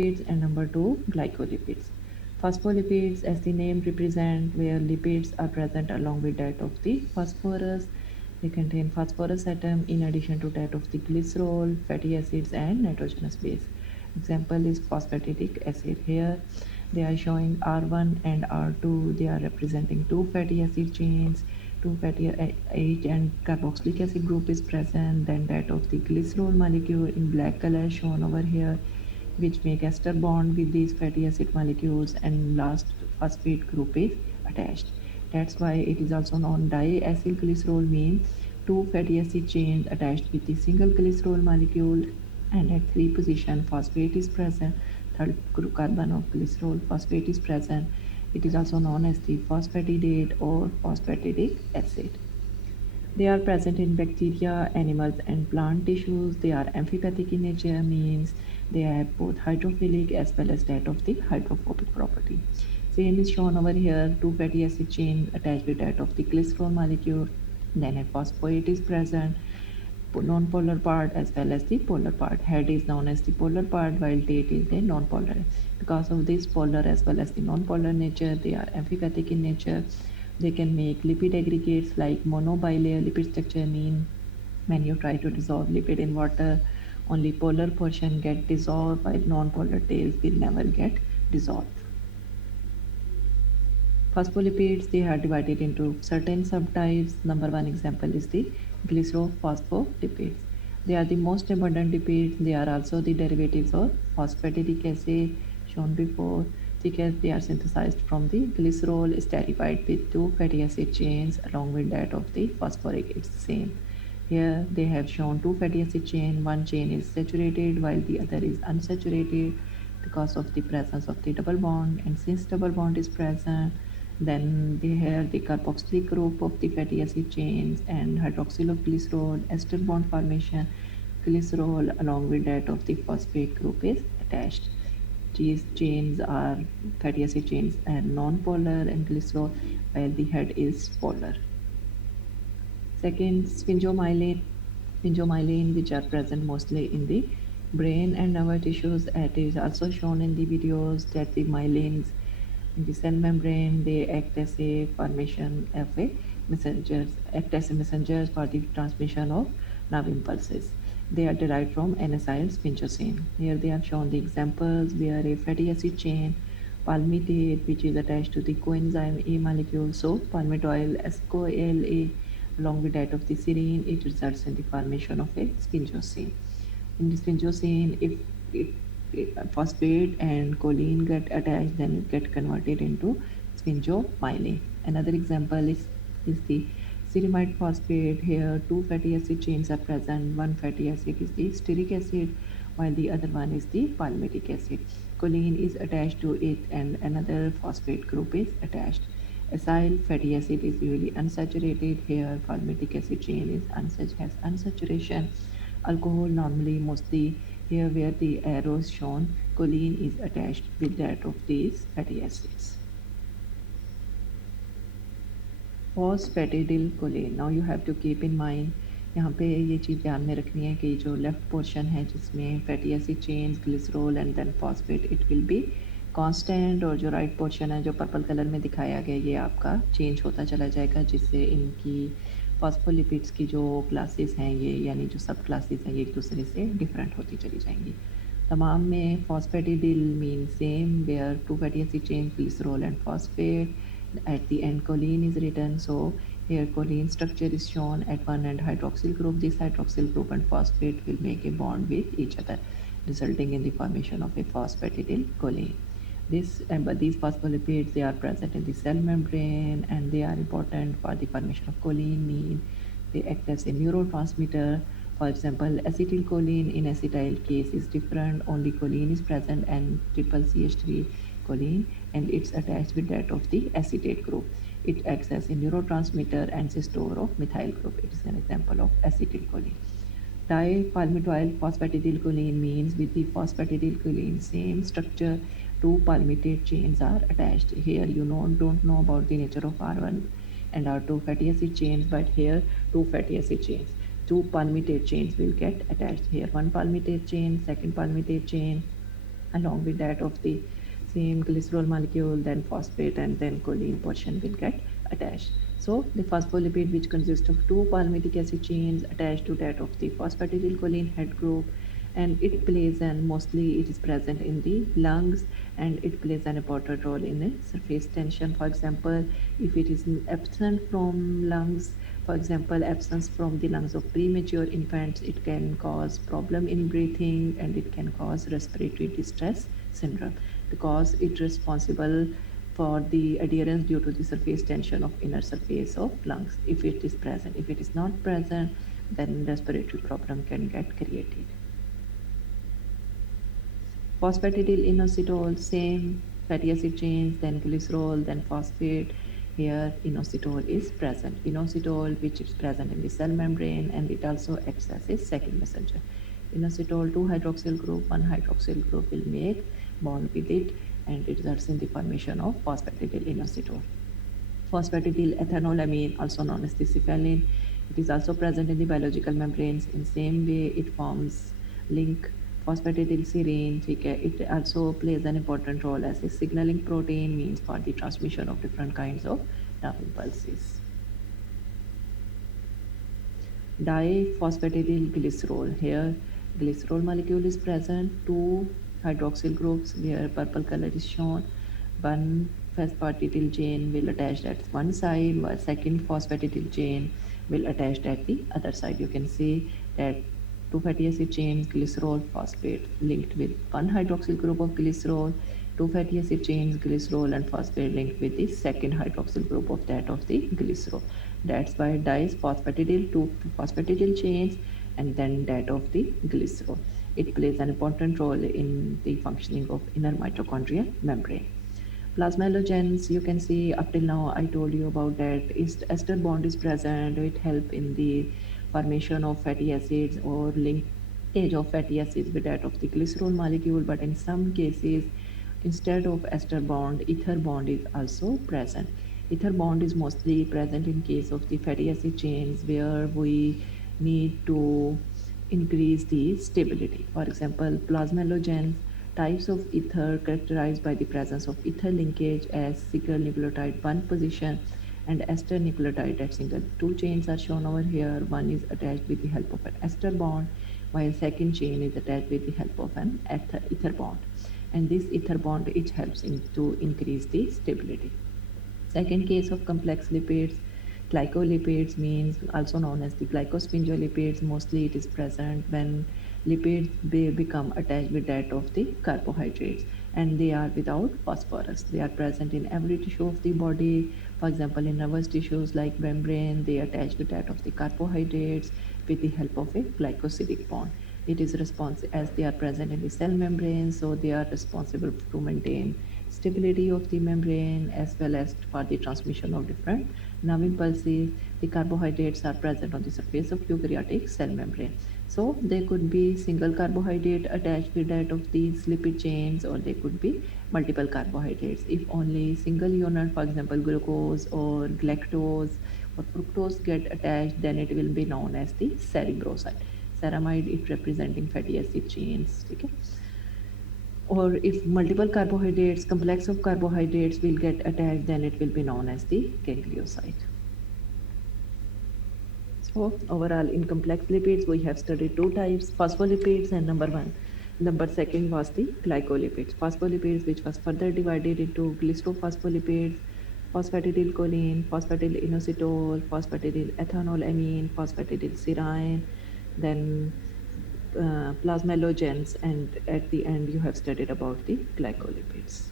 and number two, glycolipids. Phospholipids, as the name represent, where lipids are present along with that of the phosphorus. They contain phosphorus atom in addition to that of the glycerol, fatty acids, and nitrogenous base. Example is phosphatidic acid. Here they are showing R1 and R2. They are representing two fatty acid chains. Two fatty H and carboxylic acid group is present. Then that of the glycerol molecule in black color shown over here, which make ester bond with these fatty acid molecules, and last phosphate group is attached. That's why it is also known diacylglycerol, means two fatty acid chains attached with the single glycerol molecule, and at 3 position phosphate is present. Third carbon of glycerol phosphate is present. It is also known as the phosphatidate or phosphatidic acid. They are present in bacteria, animals, and plant tissues. They are amphipathic in nature, means they have both hydrophilic as well as that of the hydrophobic property. Same is shown over here, two fatty acid chain attached with that of the glycerol molecule. Then a phosphate is present, non-polar part as well as the polar part. Head is known as the polar part while tail is the non-polar. Because of this polar as well as the non-polar nature, they are amphipathic in nature. They can make lipid aggregates like monobilayer lipid structure, mean when you try to dissolve lipid in water, only polar portion get dissolved while non-polar tails will never get dissolved. Phospholipids, they are divided into certain subtypes. Number one example is the glycerophospholipids. They are the most abundant lipids. They are also the derivatives of phosphatidic acid shown before. Because they are synthesized from the glycerol esterified with two fatty acid chains along with that of the phosphoric. It's the same. Here they have shown two fatty acid chain. One chain is saturated while the other is unsaturated because of the presence of the double bond. And since double bond is present, then they have the carboxylic group of the fatty acid chains and hydroxyl of glycerol, ester bond formation, glycerol along with that of the phosphate group is attached. These chains are fatty acid chains and non-polar, and glycerol while the head is polar. Second, sphingomyelin, which are present mostly in the brain and nerve tissues. It is also shown in the videos that the myelins in the cell membrane, they act as a formation of a messengers for the transmission of nerve impulses. They are derived from N-acylsphingosine. Here they have shown the examples where a fatty acid chain palmitate, which is attached to the coenzyme A molecule, so palmitoyl ScoALA along with that of the serine, it results in the formation of a sphingosine. In the sphingosine, if phosphate and choline get attached, then it get converted into sphingomyelin. Another example is the ceramide phosphate. Here, two fatty acid chains are present. One fatty acid is the stearic acid, while the other one is the palmitic acid. Choline is attached to it, and another phosphate group is attached. Acyl fatty acid is usually unsaturated. Here, palmitic acid chain is has unsaturation. Alcohol normally mostly here where the arrows shown, choline is attached with that of these fatty acids. Phosphatidylcholine. Now you have to keep in mind, यहाँ पे ये चीज़ ध्यान में रखनी है कि जो left portion है जिसमें fatty acid chains glycerol and then phosphate, it will be constant, और जो राइट पोर्शन है जो पर्पल कलर में दिखाया गया ये आपका चेंज होता चला जाएगा, जिससे इनकी फॉस्फोलिपिड्स की जो क्लासेस हैं ये यानी जो सब क्लासेस हैं ये एक दूसरे से डिफरेंट होती चली जाएंगी. तमाम में phosphatidyl mean same where two fatty acid chain glycerol and phosphate. At the end choline is written, so here choline structure is shown at one end hydroxyl group. This hydroxyl group and phosphate will make a bond with each other, resulting in the formation of a phosphatidylcholine. These phospholipids, they are present in the cell membrane and they are important for the formation of choline, mean they act as a neurotransmitter. For example, acetylcholine in acetyl case is different, only choline is present and triple CH3 choline, and it's attached with that of the acetate group. It acts as a neurotransmitter and store of methyl group. It is an example of acetylcholine. Dipalmitoyl phosphatidylcholine means with the phosphatidylcholine same structure, two palmitate chains are attached. Here you don't know about the nature of R1 and R2 fatty acid chains, but here two fatty acid chains. Two palmitate chains will get attached here. One palmitate chain, second palmitate chain, along with that of the same glycerol molecule, then phosphate, and then choline portion will get attached. So the phospholipid, which consists of two palmitic acid chains attached to that of the phosphatidylcholine head group, and it plays, and mostly it is present in the lungs, and it plays an important role in a surface tension. For example, if it is absent from lungs, for example, absence from the lungs of premature infants, it can cause problem in breathing, and it can cause respiratory distress syndrome, because it responsible for the adherence due to the surface tension of inner surface of lungs. If it is present, if it is not present, then respiratory problem can get created. Phosphatidylinositol, same fatty acid chains, then glycerol, then phosphate. Here, inositol is present. Inositol, which is present in the cell membrane, and it also acts as a second messenger. Inositol, two hydroxyl group, one hydroxyl group will make bond with it, and it results in the formation of phosphatidylinositol. Phosphatidylethanolamine, also known as the cephalin. It is also present in the biological membranes. In same way, it forms link phosphatidylserine. It also plays an important role as a signaling protein, means for the transmission of different kinds of nerve impulses. Diphosphatidylglycerol. Here, glycerol molecule is present, two hydroxyl groups where purple color is shown. One phosphatidyl chain will attach at one side, while second phosphatidyl chain will attach at the other side. You can see that two fatty acid chains, glycerol, phosphate linked with one hydroxyl group of glycerol, two fatty acid chains, glycerol and phosphate linked with the second hydroxyl group of that of the glycerol. That's why diphosphatidyl, two phosphatidyl chains, and then that of the glycerol. It plays an important role in the functioning of inner mitochondrial membrane. Plasmalogens, you can see up till now I told you about that. Ester bond is present. It help in the formation of fatty acids or linkage of fatty acids with that of the glycerol molecule. But in some cases, instead of ester bond, ether bond is also present. Ether bond is mostly present in case of the fatty acid chains where we need to increase the stability. For example, plasmalogens, types of ether characterized by the presence of ether linkage as single nucleotide one position and ester nucleotide at single. Two chains are shown over here. One is attached with the help of an ester bond, while second chain is attached with the help of an ether bond. And this ether bond, it helps to increase the stability. Second case of complex lipids, glycolipids, means also known as the glycosphingolipids. Mostly it is present when lipids become attached with that of the carbohydrates, and they are without phosphorus. They are present in every tissue of the body. For example, in nervous tissues like membrane, they attach with that of the carbohydrates with the help of a glycosidic bond. It is responsible as they are present in the cell membrane, so they are responsible to maintain stability of the membrane as well as for the transmission of different nerve impulses. The carbohydrates are present on the surface of eukaryotic cell membrane. So they could be single carbohydrate attached with that of these lipid chains, or they could be multiple carbohydrates. If only single unit, for example, glucose or galactose or fructose get attached, then it will be known as the cerebroside. Ceramide, it representing fatty acid chains. Okay? Or if multiple carbohydrates, complex of carbohydrates will get attached, then it will be known as the ganglioside. So overall, in complex lipids, we have studied two types: phospholipids and number one. Number second was the glycolipids. Phospholipids, which was further divided into glycerophospholipids, phosphatidylcholine, phosphatidylinositol, phosphatidylethanolamine, phosphatidylserine, then plasmalogens, and at the end you have studied about the glycolipids.